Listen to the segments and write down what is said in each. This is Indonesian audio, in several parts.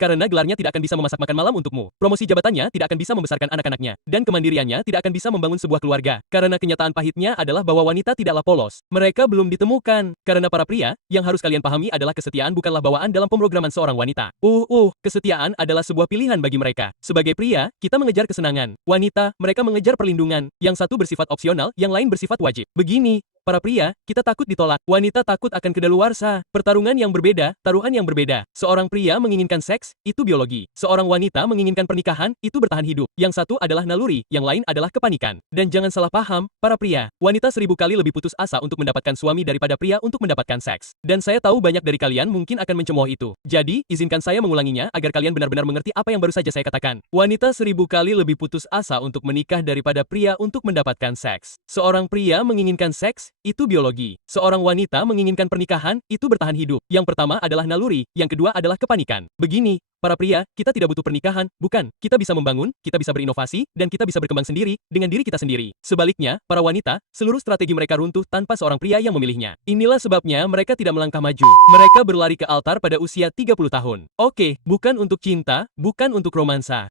karena gelarnya tidak akan bisa memasak makan malam untukmu. Promosi jabatannya tidak akan bisa membesarkan anak-anaknya, dan kemandiriannya tidak akan bisa membangun sebuah keluarga. Karena kenyataan pahitnya adalah bahwa wanita tidaklah polos. Mereka belum ditemukan. Karena para pria, yang harus kalian pahami adalah kesetiaan bukanlah bawaan dalam pemrograman seorang wanita. Kesetiaan adalah sebuah pilihan bagi mereka. Sebagai pria, kita mengejar kesenangan. Wanita, mereka mengejar perlindungan. Yang satu bersifat opsional, yang lain bersifat wajib. Begini, para pria, kita takut ditolak. Wanita takut akan kedaluarsa. Pertarungan yang berbeda, taruhan yang berbeda. Seorang pria menginginkan seks, itu biologi. Seorang wanita menginginkan pernikahan, itu bertahan hidup. Yang satu adalah naluri, yang lain adalah kepanikan. Dan jangan salah paham, para pria, wanita 1000 kali lebih putus asa untuk mendapatkan suami daripada pria untuk mendapatkan seks. Dan saya tahu banyak dari kalian mungkin akan mencemooh itu. Jadi, izinkan saya mengulanginya agar kalian benar-benar mengerti apa yang baru saja saya katakan. Wanita 1000 kali lebih putus asa untuk menikah daripada pria untuk mendapatkan seks. Seorang pria menginginkan seks, itu biologi. Seorang wanita menginginkan pernikahan, itu bertahan hidup. Yang pertama adalah naluri, yang kedua adalah kepanikan. Begini, para pria, kita tidak butuh pernikahan, bukan. Kita bisa membangun, kita bisa berinovasi, dan kita bisa berkembang sendiri, dengan diri kita sendiri. Sebaliknya, para wanita, seluruh strategi mereka runtuh tanpa seorang pria yang memilihnya. Inilah sebabnya mereka tidak melangkah maju. Mereka berlari ke altar pada usia 30 tahun. Oke, bukan untuk cinta, bukan untuk romansa.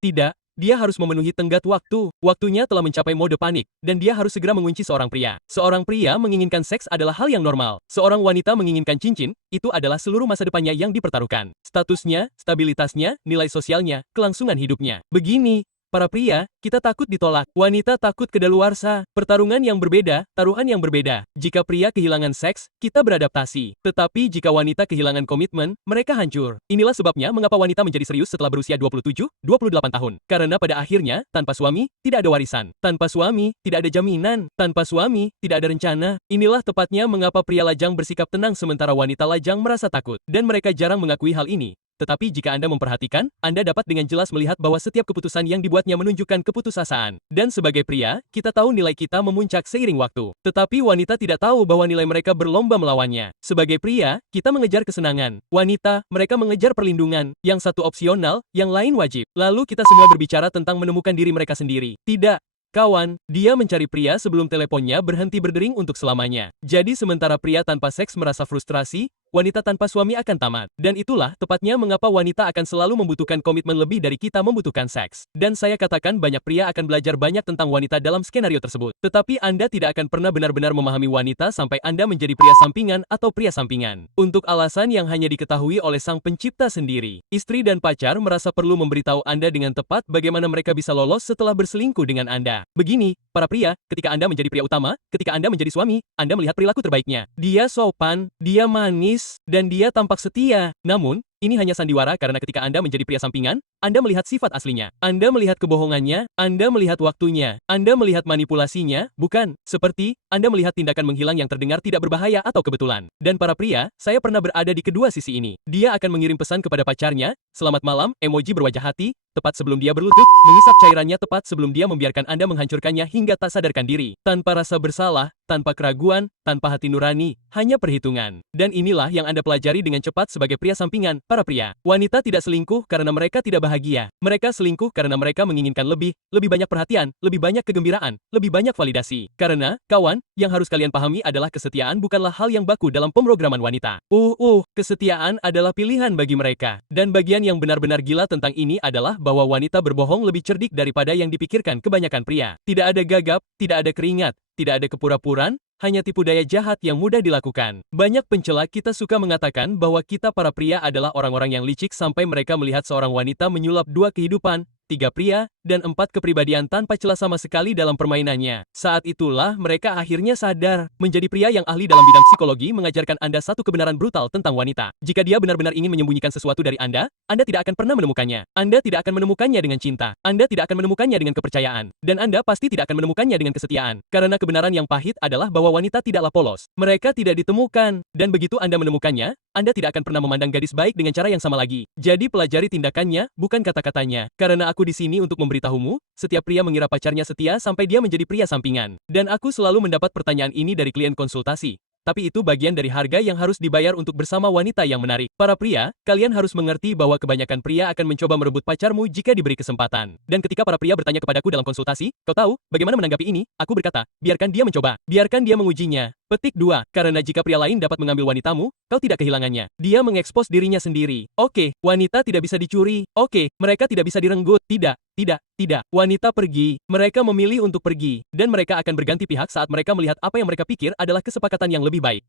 Tidak. Dia harus memenuhi tenggat waktu. Waktunya telah mencapai mode panik, dan dia harus segera mengunci seorang pria. Seorang pria menginginkan seks adalah hal yang normal. Seorang wanita menginginkan cincin, itu adalah seluruh masa depannya yang dipertaruhkan. Statusnya, stabilitasnya, nilai sosialnya, kelangsungan hidupnya. Begini, para pria, kita takut ditolak. Wanita takut kedaluarsa. Pertarungan yang berbeda, taruhan yang berbeda. Jika pria kehilangan seks, kita beradaptasi. Tetapi jika wanita kehilangan komitmen, mereka hancur. Inilah sebabnya mengapa wanita menjadi serius setelah berusia 27, 28 tahun. Karena pada akhirnya, tanpa suami, tidak ada warisan. Tanpa suami, tidak ada jaminan. Tanpa suami, tidak ada rencana. Inilah tepatnya mengapa pria lajang bersikap tenang sementara wanita lajang merasa takut. Dan mereka jarang mengakui hal ini. Tetapi jika Anda memperhatikan, Anda dapat dengan jelas melihat bahwa setiap keputusan yang dibuatnya menunjukkan keputusasaan. Dan sebagai pria, kita tahu nilai kita memuncak seiring waktu. Tetapi wanita tidak tahu bahwa nilai mereka berlomba melawannya. Sebagai pria, kita mengejar kesenangan. Wanita, mereka mengejar perlindungan. Yang satu opsional, yang lain wajib. Lalu kita semua berbicara tentang menemukan diri mereka sendiri. Tidak. Kawan, dia mencari pria sebelum teleponnya berhenti berdering untuk selamanya. Jadi sementara pria tanpa seks merasa frustrasi, wanita tanpa suami akan tamat. Dan itulah tepatnya mengapa wanita akan selalu membutuhkan komitmen lebih dari kita membutuhkan seks. Dan saya katakan banyak pria akan belajar banyak tentang wanita dalam skenario tersebut. Tetapi Anda tidak akan pernah benar-benar memahami wanita sampai Anda menjadi pria sampingan atau pria sampingan. Untuk alasan yang hanya diketahui oleh sang pencipta sendiri. Istri dan pacar merasa perlu memberitahu Anda dengan tepat bagaimana mereka bisa lolos setelah berselingkuh dengan Anda. Begini, para pria, ketika Anda menjadi pria utama, ketika Anda menjadi suami, Anda melihat perilaku terbaiknya. Dia sopan, dia manis, dan dia tampak setia. Namun, ini hanya sandiwara karena ketika Anda menjadi pria sampingan, Anda melihat sifat aslinya. Anda melihat kebohongannya, Anda melihat waktunya, Anda melihat manipulasinya, bukan. Seperti, Anda melihat tindakan menghilang yang terdengar tidak berbahaya atau kebetulan. Dan para pria, saya pernah berada di kedua sisi ini. Dia akan mengirim pesan kepada pacarnya, selamat malam, emoji berwajah hati, tepat sebelum dia berlutut, mengisap cairannya tepat sebelum dia membiarkan Anda menghancurkannya hingga tak sadarkan diri. Tanpa rasa bersalah, tanpa keraguan, tanpa hati nurani, hanya perhitungan. Dan inilah yang Anda pelajari dengan cepat sebagai pria sampingan, para pria. Wanita tidak selingkuh karena mereka tidak bahagia. Mereka selingkuh karena mereka menginginkan lebih banyak perhatian, lebih banyak kegembiraan, lebih banyak validasi. Karena, kawan, yang harus kalian pahami adalah kesetiaan bukanlah hal yang baku dalam pemrograman wanita. Kesetiaan adalah pilihan bagi mereka. Dan bagian yang benar-benar gila tentang ini adalah bahwa wanita berbohong lebih cerdik daripada yang dipikirkan kebanyakan pria. Tidak ada gagap, tidak ada keringat, tidak ada kepura-puran, hanya tipu daya jahat yang mudah dilakukan. Banyak pencela kita suka mengatakan bahwa kita para pria adalah orang-orang yang licik sampai mereka melihat seorang wanita menyulap 2 kehidupan, 3 pria, dan 4 kepribadian tanpa celah sama sekali dalam permainannya. Saat itulah mereka akhirnya sadar. Menjadi pria yang ahli dalam bidang psikologi mengajarkan Anda satu kebenaran brutal tentang wanita. Jika dia benar-benar ingin menyembunyikan sesuatu dari Anda tidak akan pernah menemukannya. Anda tidak akan menemukannya dengan cinta. Anda tidak akan menemukannya dengan kepercayaan. Dan Anda pasti tidak akan menemukannya dengan kesetiaan. Karena kebenaran yang pahit adalah bahwa wanita tidaklah polos. Mereka tidak ditemukan. Dan begitu Anda menemukannya, Anda tidak akan pernah memandang gadis baik dengan cara yang sama lagi. Jadi pelajari tindakannya, bukan kata-katanya. Karena aku di sini untuk memberitahumu, setiap pria mengira pacarnya setia sampai dia menjadi pria sampingan. Dan aku selalu mendapat pertanyaan ini dari klien konsultasi. Tapi itu bagian dari harga yang harus dibayar untuk bersama wanita yang menarik. Para pria, kalian harus mengerti bahwa kebanyakan pria akan mencoba merebut pacarmu jika diberi kesempatan. Dan ketika para pria bertanya kepadaku dalam konsultasi, kau tahu, bagaimana menanggapi ini? Aku berkata, biarkan dia mencoba. Biarkan dia mengujinya. Petik 2. Karena jika pria lain dapat mengambil wanitamu, kau tidak kehilangannya. Dia mengekspos dirinya sendiri. Oke, wanita tidak bisa dicuri. Oke, mereka tidak bisa direnggut. Tidak, tidak, tidak. Wanita pergi. Mereka memilih untuk pergi. Dan mereka akan berganti pihak saat mereka melihat apa yang mereka pikir adalah kesepakatan yang lebih baik.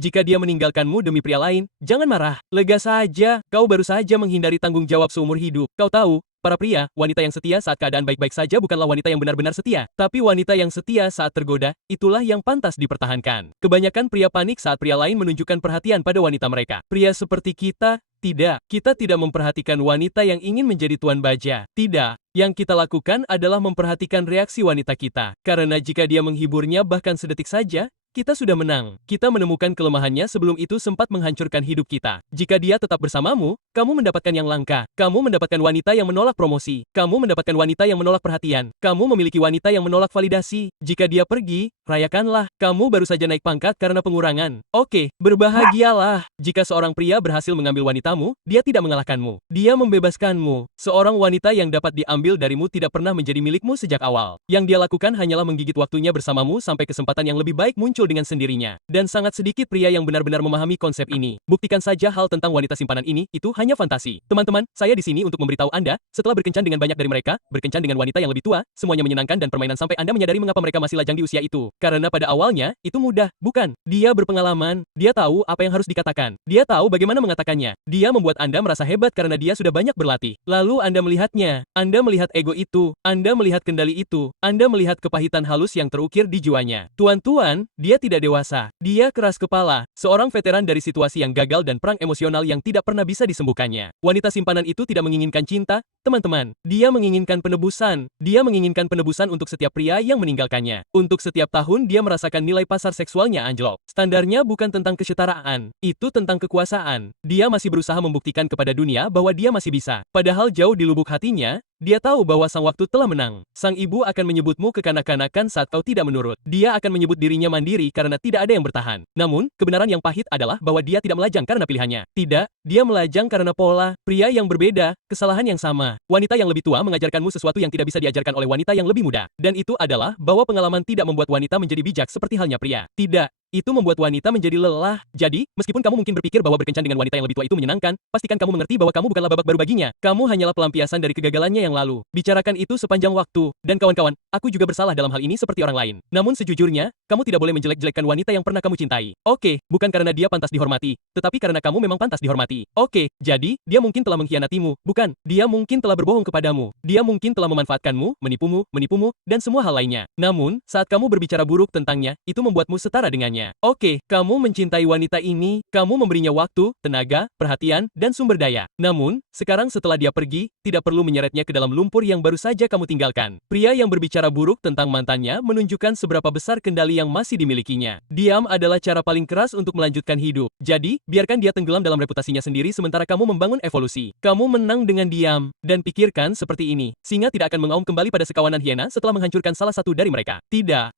Jika dia meninggalkanmu demi pria lain, jangan marah. Lega saja, kau baru saja menghindari tanggung jawab seumur hidup. Kau tahu, para pria, wanita yang setia saat keadaan baik-baik saja bukanlah wanita yang benar-benar setia. Tapi wanita yang setia saat tergoda, itulah yang pantas dipertahankan. Kebanyakan pria panik saat pria lain menunjukkan perhatian pada wanita mereka. Pria seperti kita, tidak. Kita tidak memperhatikan wanita yang ingin menjadi tuan baja. Tidak. Yang kita lakukan adalah memperhatikan reaksi wanita kita. Karena jika dia menghiburnya bahkan sedetik saja, kita sudah menang. Kita menemukan kelemahannya sebelum itu sempat menghancurkan hidup kita. Jika dia tetap bersamamu, kamu mendapatkan yang langka. Kamu mendapatkan wanita yang menolak promosi. Kamu mendapatkan wanita yang menolak perhatian. Kamu memiliki wanita yang menolak validasi. Jika dia pergi, rayakanlah. Kamu baru saja naik pangkat karena pengurangan. Oke, berbahagialah. Jika seorang pria berhasil mengambil wanitamu, dia tidak mengalahkanmu. Dia membebaskanmu. Seorang wanita yang dapat diambil darimu tidak pernah menjadi milikmu sejak awal. Yang dia lakukan hanyalah menggigit waktunya bersamamu sampai kesempatan yang lebih baik muncul dengan sendirinya. Dan sangat sedikit pria yang benar-benar memahami konsep ini. Buktikan saja hal tentang wanita simpanan ini, itu hanya fantasi. Teman-teman, saya di sini untuk memberitahu Anda, setelah berkencan dengan banyak dari mereka, berkencan dengan wanita yang lebih tua, semuanya menyenangkan dan permainan sampai Anda menyadari mengapa mereka masih lajang di usia itu. Karena pada awalnya, itu mudah, bukan? Dia berpengalaman, dia tahu apa yang harus dikatakan. Dia tahu bagaimana mengatakannya. Dia membuat Anda merasa hebat karena dia sudah banyak berlatih. Lalu Anda melihatnya. Anda melihat ego itu. Anda melihat kendali itu. Anda melihat kepahitan halus yang terukir di jiwanya. Tuan-tuan, dia tidak dewasa. Dia keras kepala. Seorang veteran dari situasi yang gagal dan perang emosional yang tidak pernah bisa disembuhkannya. Wanita simpanan itu tidak menginginkan cinta, teman-teman. Dia menginginkan penebusan. Dia menginginkan penebusan untuk setiap pria yang meninggalkannya. Untuk setiap tahun dia merasakan nilai pasar seksualnya anjlok. Standarnya bukan tentang kesetaraan. Itu tentang kekuasaan. Dia masih berusaha membuktikan kepada dunia bahwa dia masih bisa. Padahal jauh di lubuk hatinya, dia tahu bahwa sang waktu telah menang. Sang ibu akan menyebutmu kekanak-kanakan saat kau tidak menurut. Dia akan menyebut dirinya mandiri karena tidak ada yang bertahan. Namun, kebenaran yang pahit adalah bahwa dia tidak melajang karena pilihannya. Tidak, dia melajang karena pola. Pria yang berbeda, kesalahan yang sama. Wanita yang lebih tua mengajarkanmu sesuatu yang tidak bisa diajarkan oleh wanita yang lebih muda. Dan itu adalah bahwa pengalaman tidak membuat wanita menjadi bijak seperti halnya pria. Tidak. Itu membuat wanita menjadi lelah. Jadi, meskipun kamu mungkin berpikir bahwa berkencan dengan wanita yang lebih tua itu menyenangkan, pastikan kamu mengerti bahwa kamu bukanlah babak baru baginya. Kamu hanyalah pelampiasan dari kegagalannya yang lalu. Bicarakan itu sepanjang waktu. Dan kawan-kawan, aku juga bersalah dalam hal ini seperti orang lain. Namun sejujurnya, kamu tidak boleh menjelek-jelekkan wanita yang pernah kamu cintai. Oke, bukan karena dia pantas dihormati, tetapi karena kamu memang pantas dihormati. Oke, jadi, dia mungkin telah mengkhianatimu. Bukan, dia mungkin telah berbohong kepadamu. Dia mungkin telah memanfaatkanmu, menipumu, dan semua hal lainnya. Namun, saat kamu berbicara buruk tentangnya, itu membuatmu setara dengannya. Oke, kamu mencintai wanita ini, kamu memberinya waktu, tenaga, perhatian, dan sumber daya. Namun, sekarang setelah dia pergi, tidak perlu menyeretnya ke dalam lumpur yang baru saja kamu tinggalkan. Pria yang berbicara buruk tentang mantannya menunjukkan seberapa besar kendali yang masih dimilikinya. Diam adalah cara paling keras untuk melanjutkan hidup. Jadi, biarkan dia tenggelam dalam reputasinya sendiri sementara kamu membangun evolusi. Kamu menang dengan diam. Dan pikirkan seperti ini, singa tidak akan mengaum kembali pada sekawanan hiena setelah menghancurkan salah satu dari mereka. Tidak.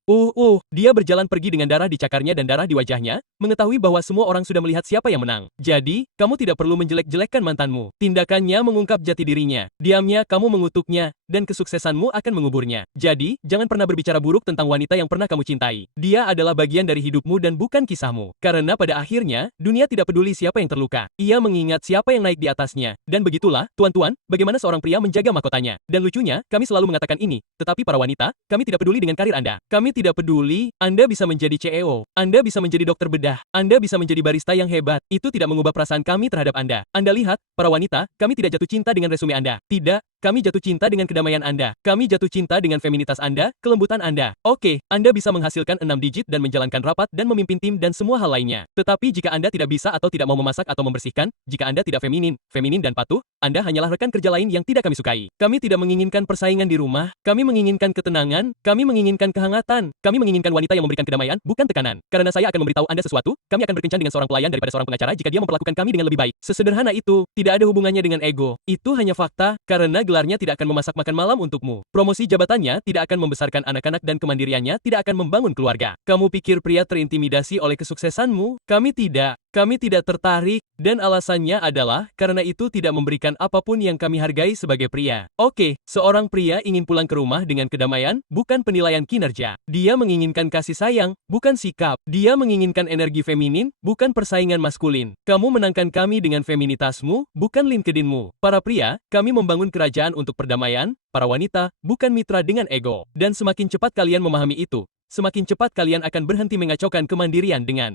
Dia berjalan pergi dengan darah di cakarnya dan darah di wajahnya, mengetahui bahwa semua orang sudah melihat siapa yang menang. Jadi, kamu tidak perlu menjelek-jelekkan mantanmu. Tindakannya mengungkap jati dirinya. Diamnya kamu mengutuknya, dan kesuksesanmu akan menguburnya. Jadi, jangan pernah berbicara buruk tentang wanita yang pernah kamu cintai. Dia adalah bagian dari hidupmu dan bukan kisahmu. Karena pada akhirnya, dunia tidak peduli siapa yang terluka. Ia mengingat siapa yang naik di atasnya. Dan begitulah, tuan-tuan, bagaimana seorang pria menjaga mahkotanya. Dan lucunya, kami selalu mengatakan ini. Tetapi para wanita, kami tidak peduli dengan karir Anda. Kami tidak peduli, Anda bisa menjadi CEO. Anda bisa menjadi dokter bedah. Anda bisa menjadi barista yang hebat. Itu tidak mengubah perasaan kami terhadap Anda. Anda lihat, para wanita, kami tidak jatuh cinta dengan resume Anda. Tidak, kami jatuh cinta dengan kedamaian Anda. Kami jatuh cinta dengan feminitas Anda, kelembutan Anda. Oke, Anda bisa menghasilkan 6 digit dan menjalankan rapat dan memimpin tim dan semua hal lainnya. Tetapi jika Anda tidak bisa atau tidak mau memasak atau membersihkan, jika Anda tidak feminin dan patuh, Anda hanyalah rekan kerja lain yang tidak kami sukai. Kami tidak menginginkan persaingan di rumah, kami menginginkan ketenangan, kami menginginkan kehangatan, kami menginginkan wanita yang memberikan kedamaian, bukan tekanan. Karena saya akan memberitahu Anda sesuatu, kami akan berkencan dengan seorang pelayan daripada seorang pengacara jika dia memperlakukan kami dengan lebih baik. Sesederhana itu, tidak ada hubungannya dengan ego. Itu hanya fakta, karena gelarnya tidak akan memasak makan malam untukmu. Promosi jabatannya tidak akan membesarkan anak-anak dan kemandiriannya tidak akan membangun keluarga. Kamu pikir pria terintimidasi oleh kesuksesanmu? Kami tidak. Kami tidak tertarik, dan alasannya adalah karena itu tidak memberikan apapun yang kami hargai sebagai pria. Oke, seorang pria ingin pulang ke rumah dengan kedamaian, bukan penilaian kinerja. Dia menginginkan kasih sayang, bukan sikap. Dia menginginkan energi feminin, bukan persaingan maskulin. Kamu menangkan kami dengan feminitasmu, bukan LinkedInmu. Para pria, kami membangun kerajaan untuk perdamaian. Para wanita, bukan mitra dengan ego. Dan semakin cepat kalian memahami itu, semakin cepat kalian akan berhenti mengacaukan kemandirian dengan